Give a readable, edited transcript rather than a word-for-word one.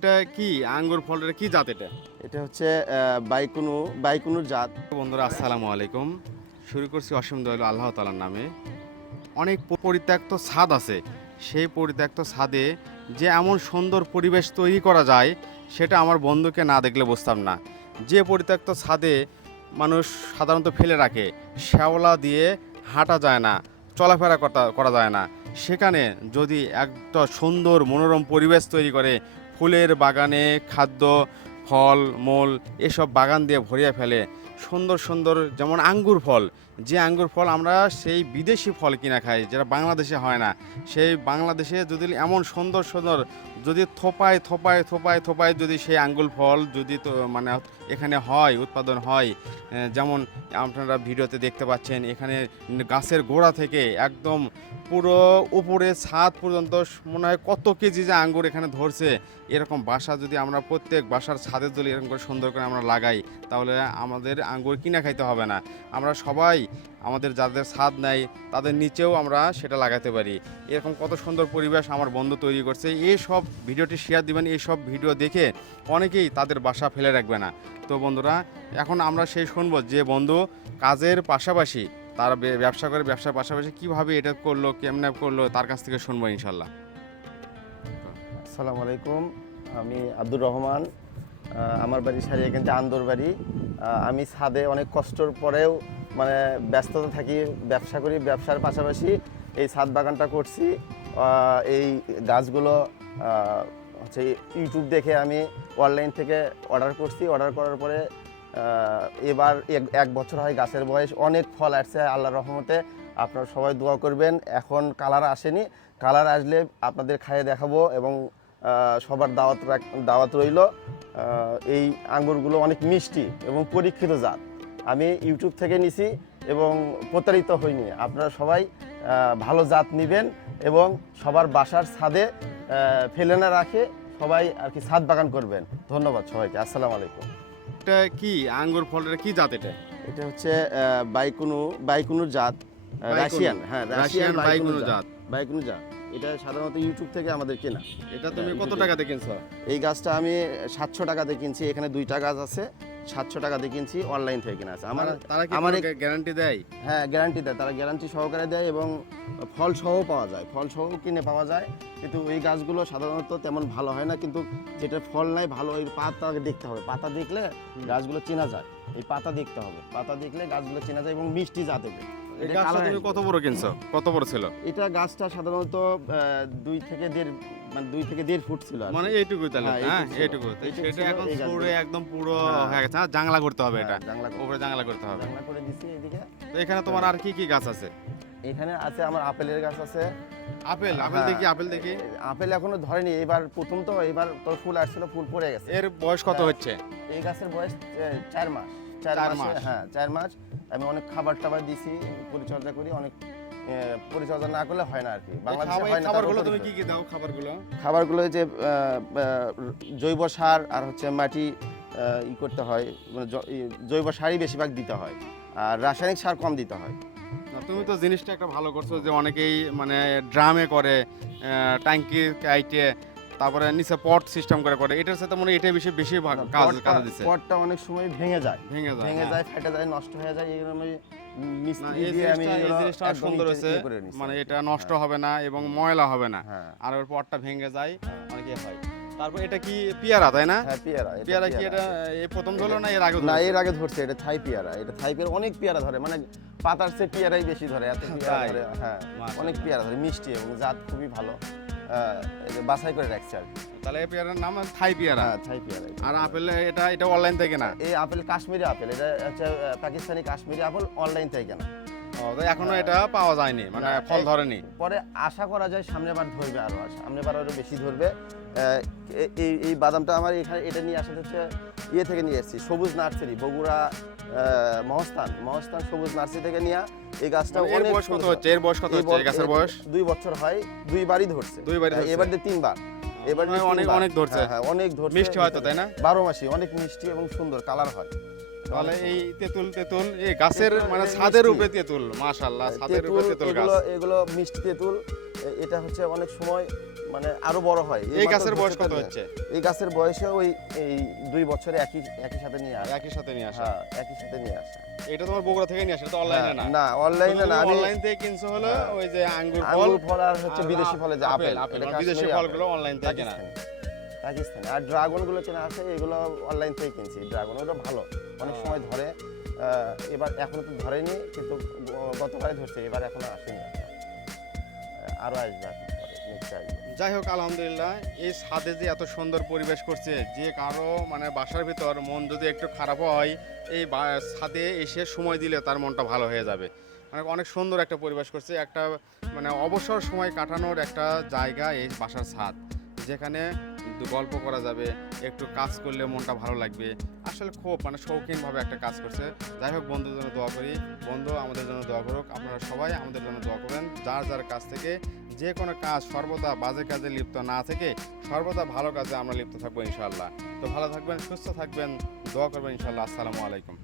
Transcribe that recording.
এটা কি আঙ্গুর ফলটা কি জাত এটা? এটা হচ্ছে বাইকুনুর জাত। বন্ধুরা আসসালামু আলাইকুম। শুরু করছি অসীম দয়ালু আল্লাহ তাআলার নামে। অনেক পরিত্যক্ত ছাদ আছে, সেই পরিত্যক্ত ছাদে যে এমন সুন্দর পরিবেশ তৈরি করা যায় সেটা আমার বন্ধুকে না দেখলে বুঝতাম না। যে পরিত্যক্ত ছাদে মানুষ সাধারণত ফেলে রাখে, শ্যাওলা দিয়ে হাঁটা যায় না, চলাফেরা করা যায় না, সেখানে যদি একটা সুন্দর মনোরম পরিবেশ তৈরি করে ফুলের বাগানে খাদ্য ফল মূল এসব বাগান দিয়ে ভরিয়ে ফেলে, সুন্দর সুন্দর যেমন আঙ্গুর ফল, যে আঙ্গুর ফল আমরা সেই বিদেশি ফল কিনা খাই যেটা বাংলাদেশে হয় না, সেই বাংলাদেশে যদি এমন সুন্দর সুন্দর যদি থোপায় থোপায় থোপায় থোপায় যদি সেই আঙ্গুর ফল যদি তো মানে এখানে হয় উৎপাদন হয়, যেমন আপনারা ভিডিওতে দেখতে পাচ্ছেন এখানে গাছের গোড়া থেকে একদম পুরো উপরে ছাদ পর্যন্ত মনে হয় কত কেজি যে আঙ্গুর এখানে ধরছে। এরকম বাসা যদি আমরা প্রত্যেক বাসার ছাদে যদি এরকম করে সুন্দর করে আমরা লাগাই তাহলে আমাদের আঙ্গুর কিনা খাইতে হবে না। আমরা সবাই আমাদের যাদের ছাদ নাই তাদের নিচেও আমরা সেটা লাগাতে পারি। এরকম কত সুন্দর পরিবেশ আমার বন্ধু তৈরি করছে। এই সব ভিডিওটি শেয়ার দিবেন, এই সব ভিডিও দেখে অনেকেই তাদের বাসা ফেলে রাখবে না। তো বন্ধুরা এখন আমরা সেই শুনবো যে বন্ধু কাজের পাশাপাশি তার ব্যবসা করে, ব্যবসার পাশাপাশি কীভাবে এটা করলো, কেমনে করলো, তার কাছ থেকে শুনবো ইনশাল্লাহ। আসসালামু আলাইকুম, আমি আব্দুর রহমান। আমার বাড়ি সারিয়াকান্দি আন্দর বাড়ি। আমি ছাদে অনেক কষ্টর পরেও মানে ব্যস্ততা থাকি, ব্যবসা করি, ব্যবসার পাশাপাশি এই ছাদ বাগানটা করছি। এই গাছগুলো হচ্ছে ইউটিউব দেখে আমি অনলাইন থেকে অর্ডার করছি। অর্ডার করার পরে এবার এক বছর হয় গাছের বয়স, অনেক ফল আসছে আল্লাহর রহমতে। আপনারা সবাই দোয়া করবেন। এখন কালার আসেনি, কালার আসলে আপনাদের খাইয়ে দেখাবো এবং সবার দাওয়াত রইল। এই আঙ্গুরগুলো অনেক মিষ্টি এবং পরীক্ষিত জাত। আমি ইউটিউব থেকে নিছি এবং প্রতারিত হইনি। আপনারা সবাই ভালো জাত নেবেন এবং সবার বাসার ছাদে ফেলে না রাখে সবাই আর কি ছাদ বাগান করবেন। ধন্যবাদ সবাইকে। আসসালামু আলাইকুম। এটা কি আঙ্গুর ফলটা কি জাত এটা? এটা হচ্ছে বাইকুনুর জাত, রাশিয়ান। হ্যাঁ, রাশিয়ান বাইকুনো জাত। বাইকুনু জাত। এটা সাধারণত ইউটিউব থেকে আমাদের কেনা। এটা তুমি কত টাকাতে কিনছো? এই গাছটা আমি 700 টাকাতে কিনছি। এখানে 2টা গাছ আছে, 700 টাকাতে কিনছি, অনলাইন থেকে কেনা আছে। তারা কি গ্যারান্টি দেয়? হ্যাঁ, গ্যারান্টি দেয়, তারা গ্যারান্টি সহকারে দেয় এবং ফল সহ পাওয়া যায়, ফল সহ কিনে পাওয়া যায়। কিন্তু এই গাছগুলো সাধারণত তেমন ভালো হয় না, কিন্তু যেটা ফল নাই ভালো ওই পাতা দেখতে হবে, পাতা দেখলে গাছগুলো চেনা যায়। এই পাতা দেখতে হবে, পাতা দেখলে গাছগুলো চেনা যায় এবং মিষ্টি জাত হবে। এই গাছটা তুমি কত বড় কিনছো, কত বড় ছিল? এটা গাছটা সাধারণত 2 থেকে 1.5 ফুট ছিল, মানে এইটুকু তাহলে। হ্যাঁ, এইটুকু। সেটা এখন পুরো একদম পুরো হয়ে গেছে। হ্যাঁ, জাংলা করতে হবে, এটা উপরে জাংলা করতে হবে। জাংলা করে দিছি এদিকে। তো এখানে তোমার আর কি কি গাছ আছে? এখানে আছে আমার আপেলের গাছ আছে। আপেল দেখি, আপেল দেখি। আপেল এখনো ধরেনি, এবার প্রথম তো, এবার তোর ফুল আসছিল, ফুল পড়ে গেছে। এর বয়স কত হচ্ছে? এই গাছের বয়স 4 মাস। 4 মাস, হ্যাঁ 4 মাস। আমি অনেক খাবার টাবার দিছি, পরিচর্যা করি, অনেক পরিচর্যা না করলে হয় না আর কি। বাংলাদেশে হয় না। খাবারগুলো তুমি কি কি দাও? খাবারগুলো যে জৈব সার আর হচ্ছে মাটি করতে হয়, মানে জৈব সারই বেশিরভাগ দিতে হয় আর রাসায়নিক সার কম দিতে হয়। তুমি তো জিনিসটা একটা ভালো করছো যে অনেকেই মানে ড্রামে করে, ট্যাঙ্কি কাইটে, তারপরে নিচে পট সিস্টেম করে। এটার সাথে মনে হয় এটাই বেশি কাজ দিচ্ছে। পটটা অনেক সময় ভেঙে যায়, হ্যাঁ। ফেটে যায়, নষ্ট হয়ে যায়। এগুলো আমি সুন্দর হয়েছে, মানে এটা নষ্ট হবে না এবং ময়লা হবে না। আর ওর পটটা ভেঙে যায়, অনেকে হয়। তারপর এটা কি পেয়ারা, তাই না? হ্যাঁ, পেয়ারা কি এটা এই প্রথম ধরলো না এর আগে? না, এর আগে ধরছে। এটা থাই পেয়ারা। এটা থাই পেয়ারা, অনেক পেয়ারা ধরে, মানে পাতার চেয়ে পেয়ারাই বেশি ধরে, এত পেয়ারা ধরে। হ্যাঁ, অনেক পেয়ারা ধরে, মিষ্টি এবং জাত খুবই ভালো। বাছাই করে রাখছে আর কি। তাহলে এই পেয়ারার নাম থাই পেয়ারা। হ্যাঁ, থাই পেয়ারা। আর আপেল এটা অনলাইন থেকে না? এই আপেল কাশ্মীরি আপেল, এটা হচ্ছে পাকিস্তানি কাশ্মীরি আপেল, অনলাইন থেকে কেনা। এখনো এটা পাওয়া যায়নি, মানে ফল ধরেনি। পরে আশা করা যায় সামনেবার ধরবে, সামনেবার আরো বেশি ধরবে। এই বাদামটা আমার এখানে এটা নিয়ে আসা হচ্ছে থেকে নিয়ে এসেছি, সবুজ নার্সারি, বগুড়া মহস্থান সবুজ নার্সারি থেকে নিয়ে। এই গাছটা এর বয়স কত হচ্ছে? এই গাছের বয়স 2 বছর হয়। 2বারই ধরছে, এবার 3বার। এবার অনেক ধরছে। হ্যাঁ, অনেক ধরছে। মিষ্টি হয়তো, তাই না? 12 মাসই অনেক মিষ্টি এবং সুন্দর কালার হয়। তাহলে এই তেঁতুল এই গাছের মানে ছাদের উপরে তেঁতুল, মাশাআল্লাহ, ছাদের উপরে তেঁতুল গাছ। এগুলো মিষ্টি তেঁতুল। এটা হচ্ছে অনেক সময় মানে আরো বড় হয়। এই মাত্র গাছের বয়স ধরতে কত পারি না। হচ্ছে? এই গাছের বয়সে ওই এই 2 বছরে একই সাথে নিয়ে আসা। একই সাথে নিয়ে আসা। হ্যাঁ, একই সাথে নিয়ে আসা। এটা তোমার বগুড়া থেকে নিয়ে আসা, এটা তো অনলাইনে না। না, অনলাইনে না, আমি অনলাইন থেকে কিনছো হলো হ্যাঁ, ওই যে আঙ্গুর ফল আঙ্গুর ফল আর হচ্ছে আর বিদেশি ফলে যে আপেল, এটা মানে বিদেশি কাশ্মীরি ফলগুলো আপেল। অনলাইন থেকে কেনা। পাকিস্তানি। আর ড্রাগন গুলো কেনা আছে, এগুলো অনলাইন থেকে কিনছি। ড্রাগন ওটা ভালো, অনেক সময় ধরে। এবার এখনো তো ধরেনি, কিন্তু গতকালই ধরছে, এবার এখনো আসেনি। আরো আসবে, নেক্সট আসবে। যাই হোক, আলহামদুলিল্লাহ, এই ছাদে যে এত সুন্দর পরিবেশ করছে, যে কারো মানে বাসার ভিতর মন যদি একটু খারাপ হয়, এই ছাদে এসে সময় দিলে তার মনটা ভালো হয়ে যাবে। মানে অনেক সুন্দর একটা পরিবেশ করছে, একটা মানে অবসর সময় কাটানোর একটা জায়গা এই বাসার ছাদ, যেখানে গল্প করা যাবে, একটু কাজ করলে মনটা ভালো লাগবে। আসলে খুব মানে শৌখিনভাবে একটা কাজ করছে। যাই হোক, বন্ধুদের জন্য দোয়া করি, বন্ধু আমাদের জন্য দোয়া করুক, আপনারা সবাই আমাদের জন্য দোয়া করবেন। যার যার কাছ থেকে যে কোনো কাজ সর্বদা বাজে কাজে লিপ্ত না থেকে সর্বদা ভালো কাজে আমরা লিপ্ত থাকবো ইনশাআল্লাহ। তো ভালো থাকবেন, সুস্থ থাকবেন, দোয়া করবেন ইনশাআল্লাহ। আসসালামু আলাইকুম।